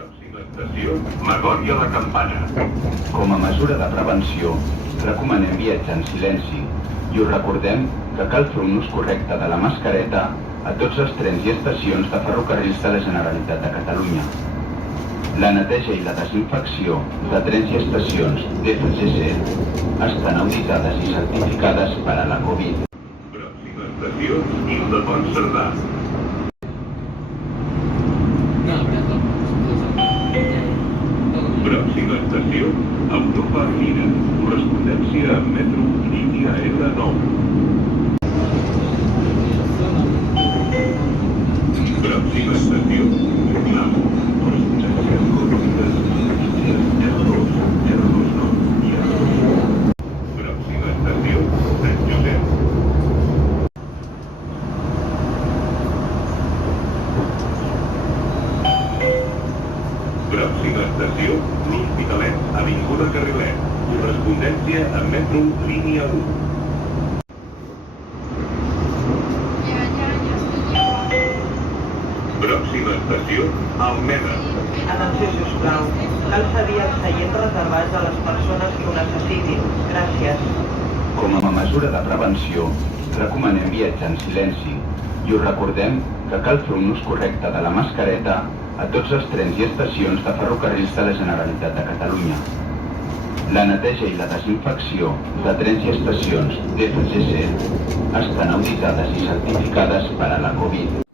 Pròxima estació, Magòria la Campana. Com a mesura de prevenció, recomanem viatjar en silenci i us recordem que cal fer un ús correcte de la mascareta a tots els trens i estacions de ferrocarrils de la Generalitat de Catalunya. La neteja i la desinfecció de trens i estacions d'FGC estan auditades i certificades per a la Covid. Pròxima estació, Ildefons Cerdà. Pròxima estació, Europa Fina, correspondència amb metro línia R9. Pròxima estació, Vietnam, correspondència amb coordinades línies R2, R2 Nord i R2. Pròxima estació, Sant Josep. Pròxima estació, l'Hospitalet, avinguda Carrilet, correspondència amb metro línia 1. Pròxima estació, Almeda. Atenció, sisplau. Cal cedir els seients reservats a les persones que ho necessitin. Gràcies. Com a mesura de prevenció, recomanem viatjar en silenci i us recordem que cal fer un ús correcte de la mascareta a tots els trens i estacions de ferrocarrils de la Generalitat de Catalunya. La neteja i la desinfecció de trens i estacions d'FGC estan auditades i certificades per a la Covid.